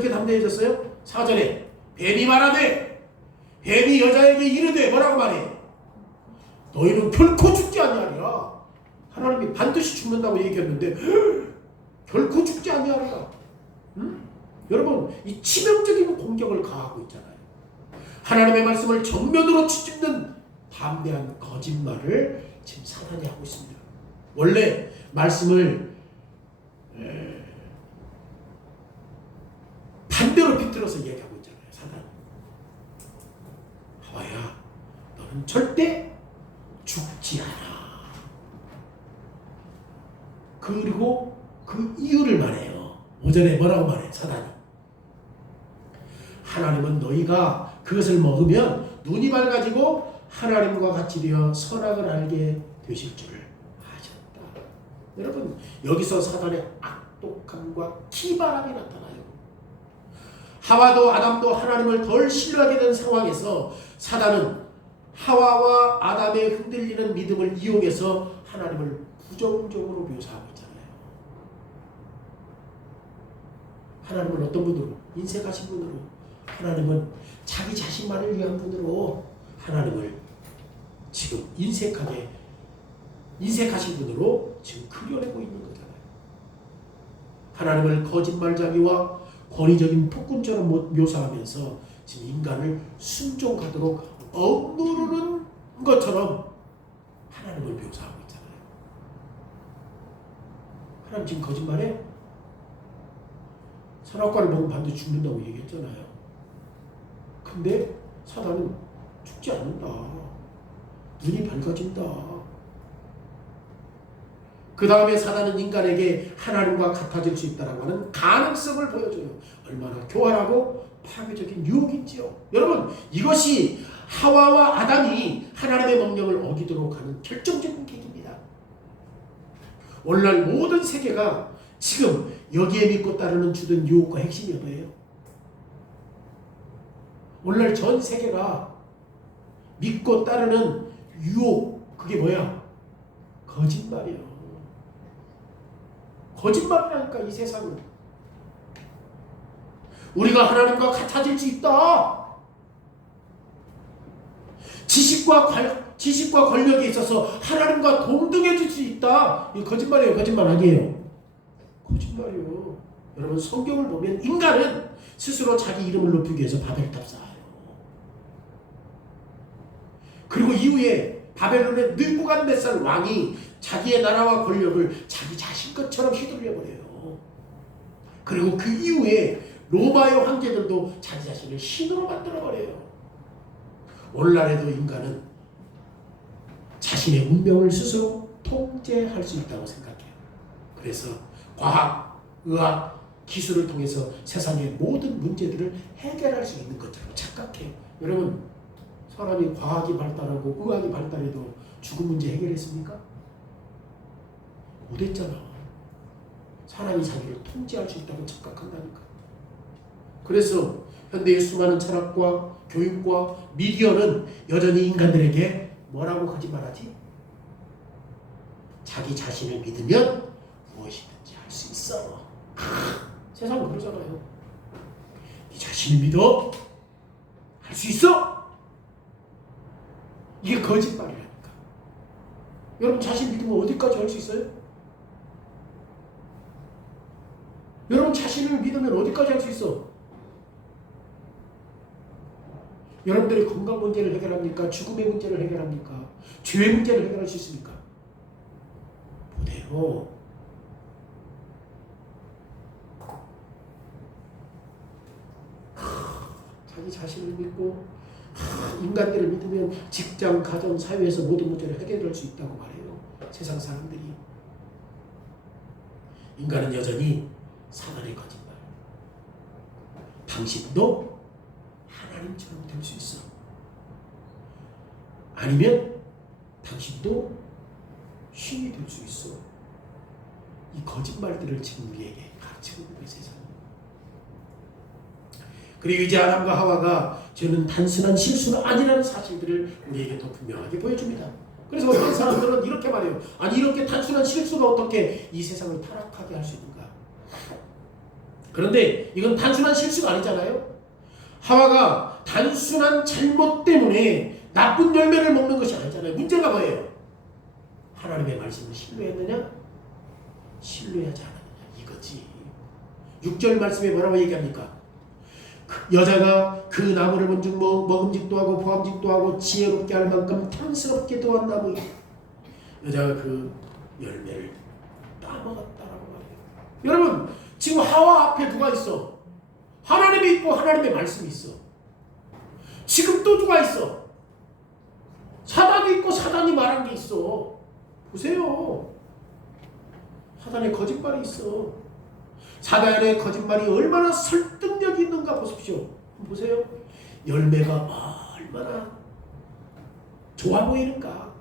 담대해졌어요? 4절에 뱀이 말하되, 뱀이 여자에게 이르되 뭐라고 말해? 너희는 결코 죽지 아니하리라. 하나님이 반드시 죽는다고 얘기했는데 결코 죽지 아니하리라. 응? 여러분, 이 치명적인 공격을 가하고 있잖아요. 하나님의 말씀을 정면으로 치집는 담대한 거짓말을 지금 사단이 하고 있습니다. 원래 말씀을 반대로 비틀어서 얘기하고 있잖아요. 사단이. 하와야, 너는 절대 죽지 않아. 그리고 그 이유를 말해요. 오전에 뭐라고 말해? 사단이. 하나님은 너희가 그것을 먹으면 눈이 밝아지고 하나님과 같이 되어 선악을 알게 되실 줄을 아셨다. 여러분, 여기서 사단의 악독함과 기발함이 나타나요. 하와도 아담도 하나님을 덜 신뢰하게 된 상황에서 사단은 하와와 아담의 흔들리는 믿음을 이용해서 하나님을 부정적으로 묘사하고 있잖아요. 하나님은 어떤 분으로? 인색하신 분으로. 하나님은 자기 자신만을 위한 분으로 하나님을 지금 인색하신 분으로 지금 그려내고 있는 거잖아요. 하나님을 거짓말쟁이와 권위적인 폭군처럼 묘사하면서 지금 인간을 순종하도록 억누르는 것처럼 하나님을 묘사하고 있잖아요. 하나님 지금 거짓말해? 선악과를 먹으면 반드시 죽는다고 얘기했잖아요. 근데 사단은 죽지 않는다. 눈이 밝아진다. 그 다음에 사단은 인간에게 하나님과 같아질 수 있다는 하는 가능성을 보여줘요. 얼마나 교활하고 파괴적인 유혹인지요. 여러분, 이것이 하와와 아담이 하나님의 명령을 어기도록 하는 결정적인 계기입니다. 오늘날 모든 세계가 지금 여기에 믿고 따르는 주된 유혹과 핵심이 뭐예요? 오늘날 전 세계가 믿고 따르는 유혹, 그게 뭐야? 거짓말이에요. 거짓말이라니까, 이 세상은. 우리가 하나님과 같아질 수 있다. 지식과 권력에 있어서 하나님과 동등해질 수 있다. 이거 거짓말이에요, 거짓말 아니에요? 거짓말이에요. 여러분, 성경을 보면 인간은 스스로 자기 이름을 높이기 위해서 바벨탑 쌓아요. 그리고 이후에 바벨론의 느부갓네살 왕이 자기의 나라와 권력을 자기 자신 것처럼 휘둘려버려요. 그리고 그 이후에 로마의 황제들도 자기 자신을 신으로 만들어버려요. 오늘날에도 인간은 자신의 운명을 스스로 통제할 수 있다고 생각해요. 그래서 과학, 의학, 기술을 통해서 세상의 모든 문제들을 해결할 수 있는 것처럼 착각해요. 여러분, 사람이 과학이 발달하고 의학이 발달해도 죽음 문제 해결했습니까? 못했잖아. 사람이 자기를 통제할 수 있다고 착각한다니까. 그래서 현대의 수많은 철학과 교육과 미디어는 여전히 인간들에게 뭐라고 거짓말하지? 자기 자신을 믿으면 무엇이든지 할 수 있어. 세상은 그러잖아요. 네 자신을 믿어? 할 수 있어? 이게 거짓말이라니까. 여러분, 자신 믿으면 어디까지 할 수 있어요? 여러분, 자신을 믿으면 어디까지 할 수 있어? 여러분들의 건강 문제를 해결합니까? 죽음의 문제를 해결합니까? 죄의 문제를 해결할 수 있습니까? 못해요. 자기 자신을 믿고 인간들을 믿으면 직장, 가정, 사회에서 모든 문제를 해결할 수 있다고 말해요. 세상 사람들이. 인간은 여전히 사단의 거짓말. 당신도 하나님처럼 될 수 있어. 아니면 당신도 신이 될 수 있어. 이 거짓말들을 지금 우리에게 가르치고 있는 거예요, 세상. 그리고 이제 아담과 하와가 저는 단순한 실수가 아니라는 사실들을 우리에게 더 분명하게 보여줍니다. 그래서 어떤 사람들은 이렇게 말해요. 아니, 이렇게 단순한 실수가 어떻게 이 세상을 타락하게 할 수 있는가? 그런데 이건 단순한 실수가 아니잖아요. 하와가 단순한 잘못 때문에 나쁜 열매를 먹는 것이 아니잖아요. 문제가 뭐예요? 하나님의 말씀을 신뢰했느냐? 신뢰하지 않았느냐? 이거지. 6절 말씀에 뭐라고 얘기합니까? 그 여자가 그 나무를 본즉 먹음직도 하고 보암직도 하고 지혜롭게 할 만큼 탐스럽게도 한 나무이다. 여자가 그 열매를 따먹었다라고 말해요. 여러분 지금 하와 앞에 누가 있어? 하나님이 있고 하나님의 말씀이 있어. 지금 또 누가 있어? 사단이 있고 사단이 말한 게 있어. 보세요. 사단의 거짓말이 있어. 사단의 거짓말이 얼마나 설득력이 있는가 보십시오. 보세요. 열매가 얼마나 좋아 보이는가.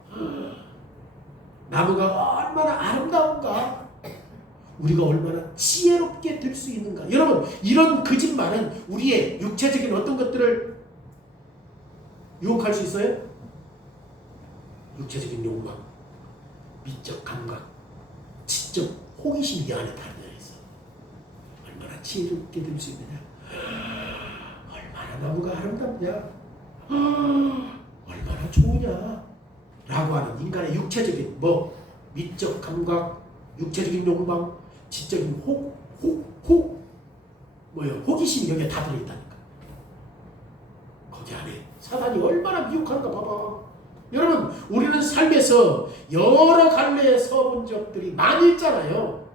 나무가 얼마나 아름다운가. 우리가 얼마나 지혜롭게 될 수 있는가. 여러분 이런 거짓말은 우리의 육체적인 어떤 것들을 유혹할 수 있어요? 육체적인 욕망, 미적 감각, 지적 호기심 이 안에 담겨 있어. 얼마나 지혜롭게 될 수 있느냐. 얼마나 나무가 아름답냐. 얼마나 좋으냐. 라고 하는 인간의 육체적인 미적 감각, 육체적인 욕망, 지적인 호기심이 여기에 다 들어있다니까. 거기 안에 사단이 얼마나 미혹한가 봐봐. 여러분 우리는 삶에서 여러 갈래의 서본 적들이 많이 있잖아요.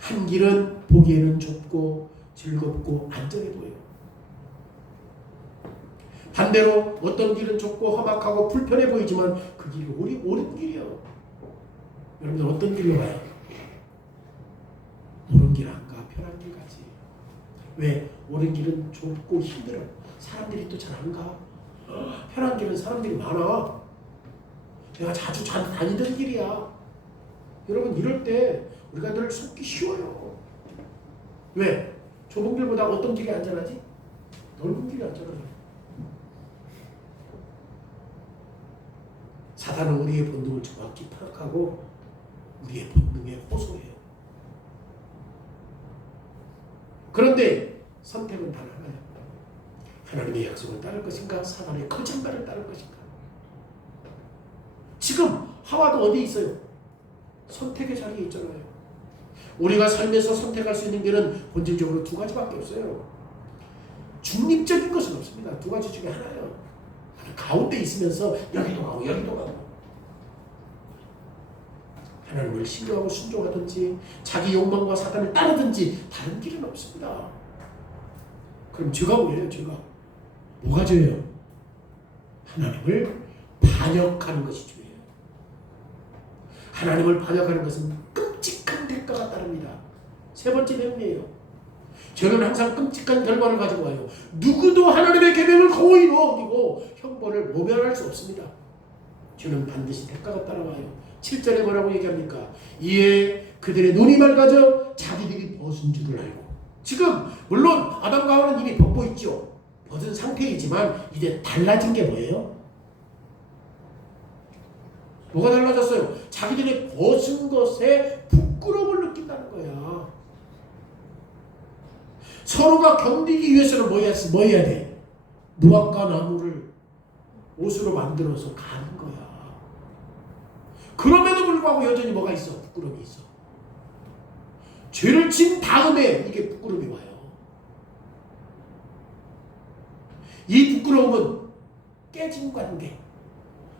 한 길은 보기에는 좁고 즐겁고 안전해 보여요. 반대로 어떤 길은 좁고 험악하고 불편해 보이지만 그 길이 옳은 길이요. 여러분들 어떤 길로 가요? 옳은 길 안 가, 편한 길 가지. 왜? 옳은 길은 좁고 힘들어. 사람들이 또 잘 안 가. 편한 길은 사람들이 많아. 내가 자주 다니던 길이야. 여러분 이럴 때 우리가 늘 속기 쉬워요. 왜? 좁은 길보다 어떤 길이 안전하지? 넓은 길이 안전하죠. 사단은 우리의 본능을 정확히 파악하고 우리의 본능에 호소해요. 그런데 선택은 단 하나야. 하나님의 약속을 따를 것인가? 사단의 거짓말을 따를 것인가? 지금 하와도 어디에 있어요? 선택의 자리에 있잖아요. 우리가 삶에서 선택할 수 있는 길은 본질적으로 두 가지밖에 없어요. 중립적인 것은 없습니다. 두 가지 중에 하나예요. 가운데 있으면서 여기도 가고 여기도 가고. 하나님을 신뢰하고 순종하든지 자기 욕망과 사단을 따르든지 다른 길은 없습니다. 그럼 죄가 뭐예요? 죄가 뭐가 죄예요? 하나님을 반역하는 것이 죄예요. 하나님을 반역하는 것은 끔찍한 대가가 따릅니다. 세 번째 내용이에요. 죄는 항상 끔찍한 결과를 가지고 와요. 누구도 하나님의 계명을 거의 어기고 형벌을 모면할 수 없습니다. 죄는 반드시 대가가 따라와요. 7절에 뭐라고 얘기합니까? 이에 그들의 눈이 맑아져 자기들이 벗은 줄을 알고. 지금 물론 아담과 하와는 이미 벗고 있죠. 벗은 상태이지만 이제 달라진 게 뭐예요? 뭐가 달라졌어요? 자기들이 벗은 것에 부끄러움을 느낀다는 거야. 서로가 견디기 위해서는 뭐 해야 돼? 무화과 나무를 옷으로 만들어서 가는 거야. 그럼에도 불구하고 여전히 뭐가 있어? 부끄러움이 있어. 죄를 진 다음에 이게 부끄러움이 와요. 이 부끄러움은 깨진 관계,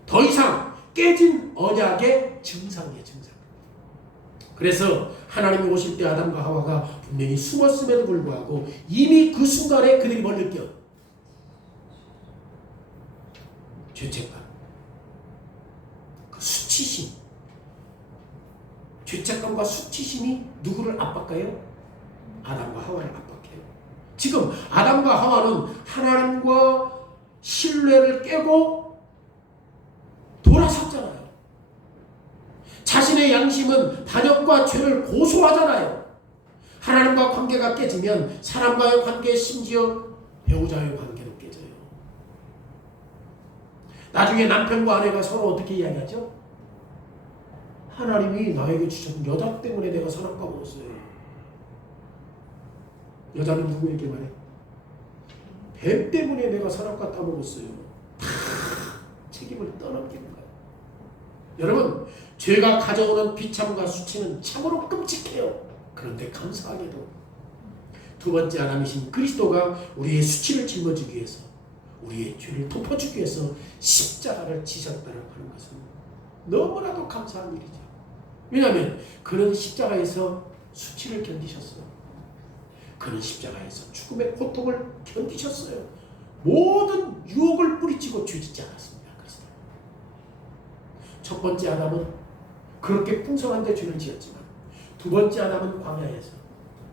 더 이상 깨진 언약의 증상이에요. 증상. 그래서 하나님이 오실 때 아담과 하와가 분명히 숨었음에도 불구하고 이미 그 순간에 그들이 뭘 느껴? 죄책감, 그 수치심. 죄책감과 수치심이 누구를 압박해요? 아담과 하와를 압박해요. 지금 아담과 하와는 하나님과 신뢰를 깨고 돌아섰잖아요. 자신의 양심은 반역과 죄를 고소하잖아요. 하나님과 관계가 깨지면 사람과의 관계, 심지어 배우자의 관계도 깨져요. 나중에 남편과 아내가 서로 어떻게 이야기하죠? 하나님이 나에게 주신 여자 때문에 내가 선악과 먹었어요. 여자는 누구에게 말해? 뱀 때문에 내가 선악과 따먹었어요. 다 책임을 떠넘기는 거예요. 여러분, 죄가 가져오는 비참과 수치는 참으로 끔찍해요. 그런데 감사하게도 두 번째 아담이신 그리스도가 우리의 수치를 짊어지기 위해서, 우리의 죄를 덮어주기 위해서 십자가를 지셨다는 하는 것은 너무나도 감사한 일이죠. 왜냐하면 그는 십자가에서 수치를 견디셨어요. 그는 십자가에서 죽음의 고통을 견디셨어요. 모든 유혹을 뿌리치고 죄짓지 않았습니다. 그리스도. 첫 번째 아담은 그렇게 풍성한데 죄를 지었지만, 두 번째 아담은 광야에서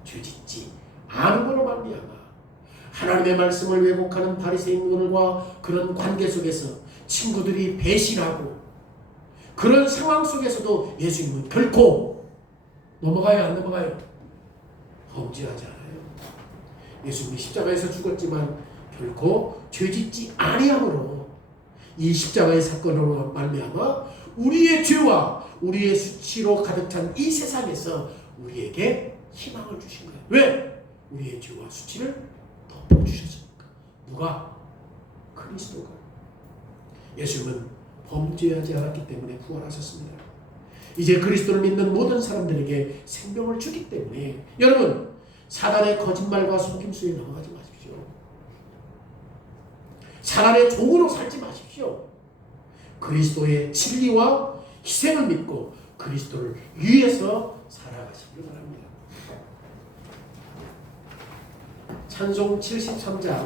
죄짓지 않음으로 말미암아 하나님의 말씀을 왜곡하는 바리새인들과 그런 관계 속에서 친구들이 배신하고 그런 상황 속에서도 예수님은 결코 넘어가요, 안 넘어가요? 범죄하지 않아요. 예수님이 십자가에서 죽었지만 결코 죄짓지 아니함으로 이 십자가의 사건으로 말미암아 우리의 죄와 우리의 수치로 가득 찬 이 세상에서 우리에게 희망을 주신 거예요. 왜? 우리의 죄와 수치를 덮어주셨습니까? 누가? 그리스도가. 예수님은 범죄하지 않았기 때문에 부활하셨습니다. 이제 그리스도를 믿는 모든 사람들에게 생명을 주기 때문에 여러분, 사단의 거짓말과 속임수에 넘어가지 마십시오. 사단의 종으로 살지 마십시오. 그리스도의 진리와 희생을 믿고 그리스도를 위해서 살아가시길 바랍니다. 찬송 73장